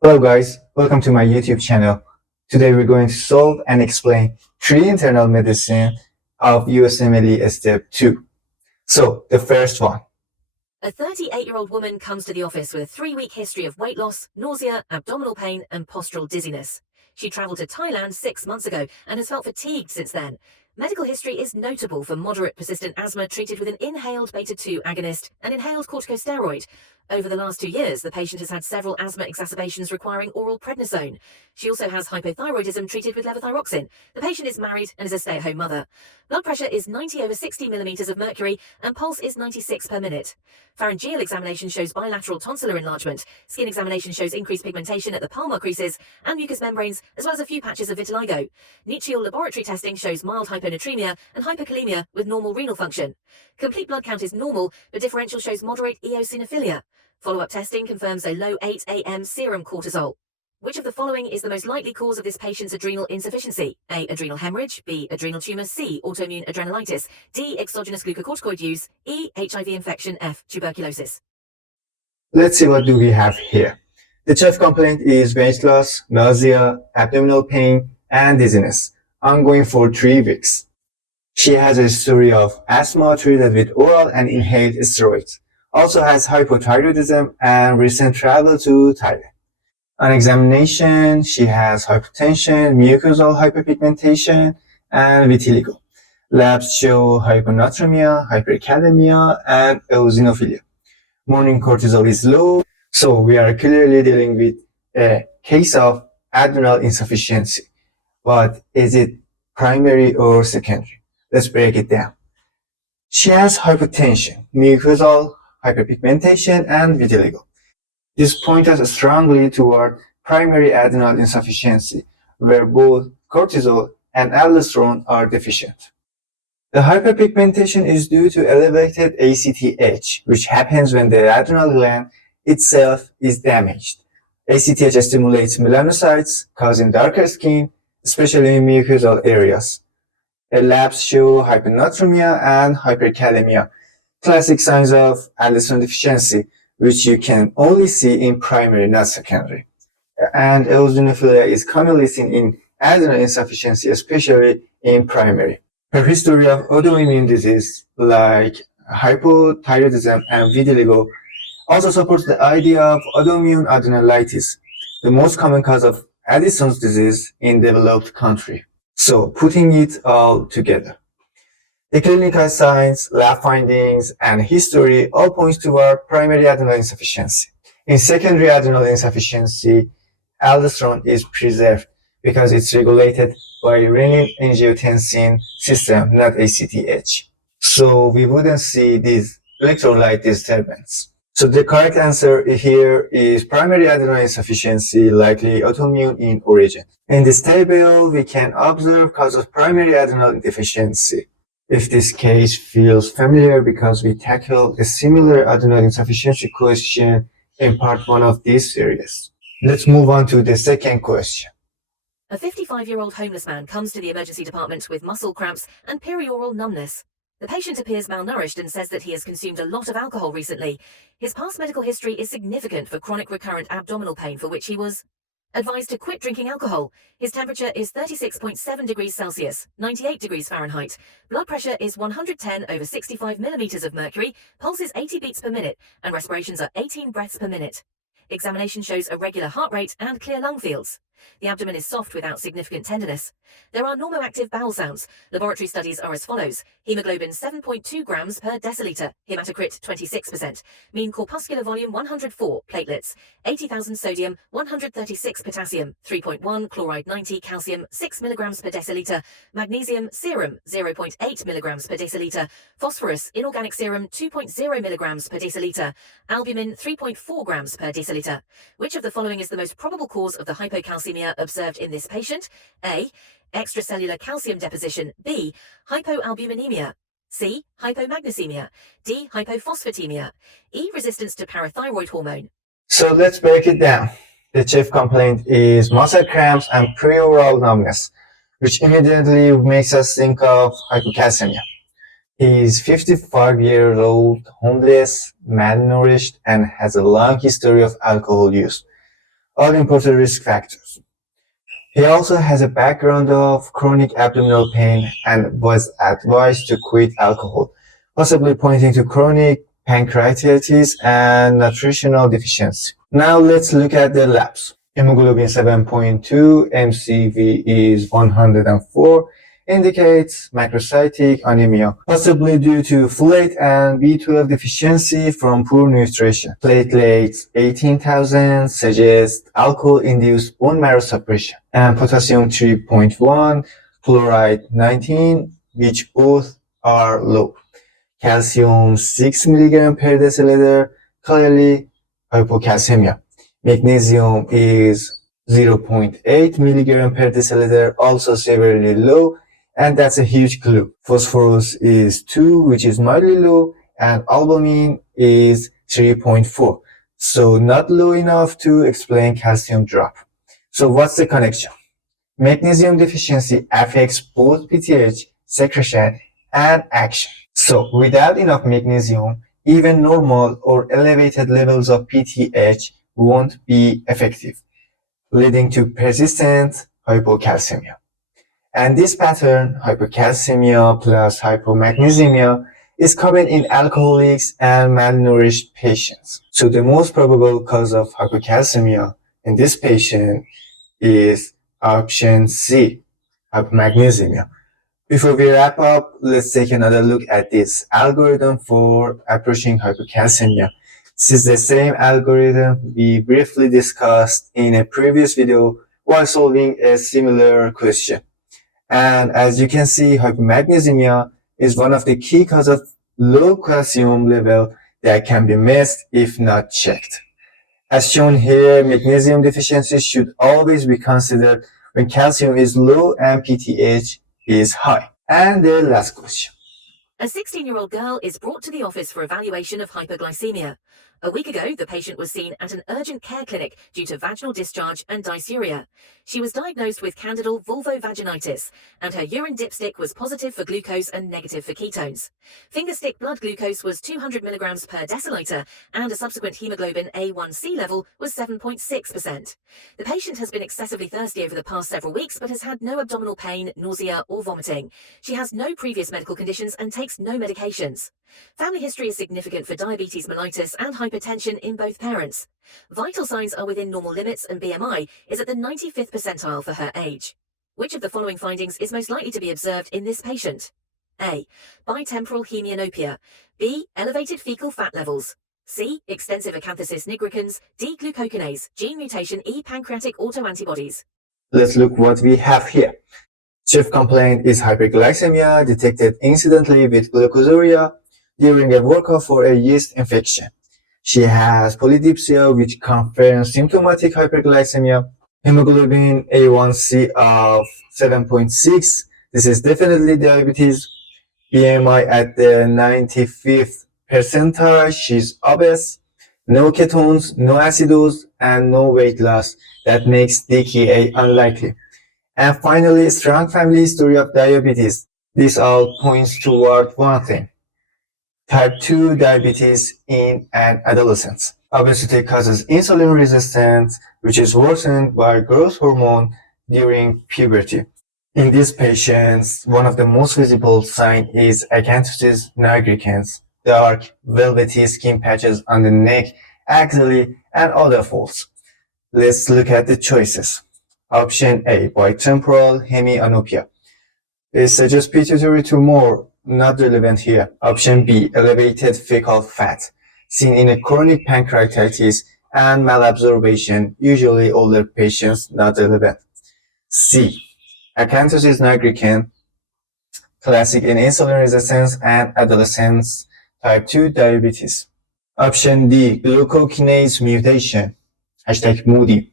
Hello guys, welcome to my YouTube channel. Today we're going to solve and explain 3 internal medicine of USMLE Step 2. So, the first one. A 38-year-old woman comes to the office with a 3-week history of weight loss, nausea, abdominal pain, and postural dizziness. She travelled to Thailand 6 months ago and has felt fatigued since then. Medical history is notable for moderate persistent asthma treated with an inhaled beta-2 agonist and inhaled corticosteroid. Over the last 2 years, the patient has had several asthma exacerbations requiring oral prednisone. She also has hypothyroidism treated with levothyroxine. The patient is married and is a stay-at-home mother. Blood pressure is 90/60 millimeters of mercury and pulse is 96 per minute. Pharyngeal examination shows bilateral tonsillar enlargement. Skin examination shows increased pigmentation at the palmar creases and mucous membranes, as well as a few patches of vitiligo. Nichial laboratory testing shows mild hyponatremia and hypokalemia with normal renal function. Complete blood count is normal, but differential shows moderate eosinophilia. Follow-up testing confirms a low 8 AM serum cortisol. Which of the following is the most likely cause of this patient's adrenal insufficiency? A. Adrenal hemorrhage. B. Adrenal tumor. C. Autoimmune adrenalitis. D. Exogenous glucocorticoid use. E. HIV infection. F. Tuberculosis. Let's see what do we have here. The chief complaint is weight loss, nausea, abdominal pain, and dizziness, ongoing for 3 weeks. She has a history of asthma treated with oral and inhaled steroids. Also has hypothyroidism and recent travel to Thailand. On examination, she has hypertension, mucosal hyperpigmentation, and vitiligo. Labs show hyponatremia, hyperkalemia, and eosinophilia. Morning cortisol is low, so we are clearly dealing with a case of adrenal insufficiency. But is it primary or secondary? Let's break it down. She has hypertension, mucosal hyperpigmentation, and vitiligo. This points us strongly toward primary adrenal insufficiency, where both cortisol and aldosterone are deficient. The hyperpigmentation is due to elevated ACTH, which happens when the adrenal gland itself is damaged. ACTH stimulates melanocytes, causing darker skin, especially in mucosal areas. The labs show hyponatremia and hyperkalemia, classic signs of aldosterone deficiency, which you can only see in primary, not secondary. And eosinophilia is commonly seen in adrenal insufficiency, especially in primary. Her history of autoimmune disease like hypothyroidism and vitiligo also supports the idea of autoimmune adrenalitis, the most common cause of Addison's disease in developed country. So, putting it all together, the clinical signs, lab findings, and history all points toward primary adrenal insufficiency. In secondary adrenal insufficiency, aldosterone is preserved because it's regulated by renin-angiotensin system, not ACTH. So we wouldn't see this electrolyte disturbance. So the correct answer here is primary adrenal insufficiency, likely autoimmune in origin. In this table, we can observe cause of primary adrenal deficiency. If this case feels familiar because we tackled a similar adrenal insufficiency question in part 1 of this series. Let's move on to the second question. A 55-year-old homeless man comes to the emergency department with muscle cramps and perioral numbness. The patient appears malnourished and says that he has consumed a lot of alcohol recently. His past medical history is significant for chronic recurrent abdominal pain, for which he was advised to quit drinking alcohol. His temperature is 36.7 degrees Celsius, 98 degrees Fahrenheit. Blood pressure is 110/65 millimeters of mercury. Pulse is 80 beats per minute, and respirations are 18 breaths per minute. Examination shows a regular heart rate and clear lung fields. The abdomen is soft without significant tenderness. There are normoactive bowel sounds. Laboratory studies are as follows. Hemoglobin 7.2 grams per deciliter. Hematocrit 26%. Mean corpuscular volume 104. Platelets 80,000 sodium, 136 potassium, 3.1 chloride 90 calcium, 6 milligrams per deciliter. Magnesium serum 0.8 milligrams per deciliter. Phosphorus inorganic serum 2.0 milligrams per deciliter. Albumin 3.4 grams per deciliter. Which of the following is the most probable cause of the hypocalcemia observed in this patient? A. Extracellular calcium deposition. B. Hypoalbuminemia. C. Hypomagnesemia. D. Hypophosphatemia. E. Resistance to parathyroid hormone. So let's break it down. The chief complaint is muscle cramps and perioral numbness, which immediately makes us think of hypocalcemia. He is 55 years old, homeless, malnourished, and has a long history of alcohol use. all important risk factors. He also has a background of chronic abdominal pain and was advised to quit alcohol, possibly pointing to chronic pancreatitis and nutritional deficiency. Now let's look at the labs. Hemoglobin 7.2, MCV is 104, indicates macrocytic anemia, possibly due to folate and B12 deficiency from poor nutrition. Platelets 18,000 suggest alcohol-induced bone marrow suppression, and potassium 3.1, chloride 19, which both are low. Calcium 6 mg per deciliter, clearly hypocalcemia. Magnesium is 0.8 mg per deciliter, also severely low, and that's a huge clue. Phosphorus is 2, which is mildly low, and albumin is 3.4, so not low enough to explain calcium drop. So what's the connection? Magnesium deficiency affects both PTH secretion and action. So without enough magnesium, even normal or elevated levels of PTH won't be effective, leading to persistent hypocalcemia. And this pattern, hypocalcemia plus hypomagnesemia, is common in alcoholics and malnourished patients. So the most probable cause of hypocalcemia in this patient is option C, hypomagnesemia. Before we wrap up, let's take another look at this algorithm for approaching hypocalcemia. This is the same algorithm we briefly discussed in a previous video while solving a similar question. And as you can see, hypomagnesemia is one of the key causes of low calcium level that can be missed if not checked. As shown here, magnesium deficiency should always be considered when calcium is low and PTH is high. And the last question. A 16-year-old girl is brought to the office for evaluation of hypoglycemia. A week ago, the patient was seen at an urgent care clinic due to vaginal discharge and dysuria. She was diagnosed with candidal vulvovaginitis, and her urine dipstick was positive for glucose and negative for ketones. Fingerstick blood glucose was 200 milligrams per deciliter, and a subsequent hemoglobin A1C level was 7.6%. The patient has been excessively thirsty over the past several weeks, but has had no abdominal pain, nausea, or vomiting. She has no previous medical conditions and takes no medications. Family history is significant for diabetes mellitus and hypertension in both parents. Vital signs are within normal limits and BMI is at the 95th percentile for her age. Which of the following findings is most likely to be observed in this patient? A. Bitemporal hemianopia. B. Elevated fecal fat levels. C. Extensive acanthosis nigricans. D. Glucokinase. Gene mutation E. Pancreatic autoantibodies. Let's look what we have here. Chief complaint is hyperglycemia detected incidentally with glucosuria during a workup for a yeast infection. She has polydipsia, which confirms symptomatic hyperglycemia. Hemoglobin A1C of 7.6. This is definitely diabetes. BMI at the 95th percentile. She's obese. No ketones, no acidosis, and no weight loss. That makes DKA unlikely. And finally, strong family history of diabetes. This all points toward one thing: type 2 diabetes in an adolescent. Obesity causes insulin resistance, which is worsened by growth hormone during puberty. In these patients, one of the most visible signs is acanthosis nigricans, dark, velvety skin patches on the neck, axilla, and other folds. Let's look at the choices. Option A, bitemporal hemianopia. It suggests pituitary tumor, not relevant here. Option B, elevated fecal fat, seen in a chronic pancreatitis and malabsorption, usually older patients, not relevant. C, acanthosis nigricans, classic in insulin resistance and adolescents, type 2 diabetes. Option D, glucokinase mutation, #Moody.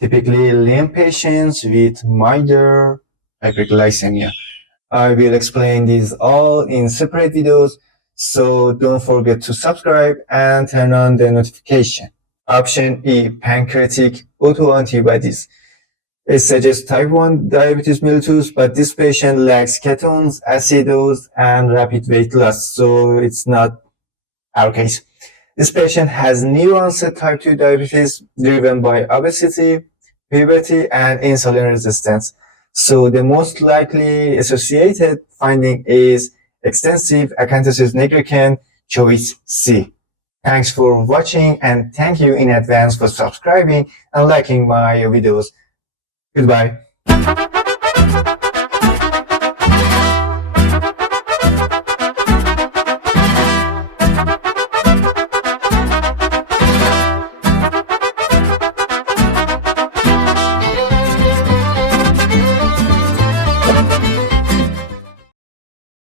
Typically lean patients with milder hyperglycemia. I will explain these all in separate videos, so don't forget to subscribe and turn on the notification. Option E, pancreatic autoantibodies. It suggests type 1 diabetes mellitus, but this patient lacks ketones, acidosis, and rapid weight loss, so it's not our case. This patient has new onset type 2 diabetes driven by obesity, puberty, and insulin resistance. So the most likely associated finding is extensive acanthosis nigricans, choice C. Thanks for watching, and thank you in advance for subscribing and liking my videos. Goodbye.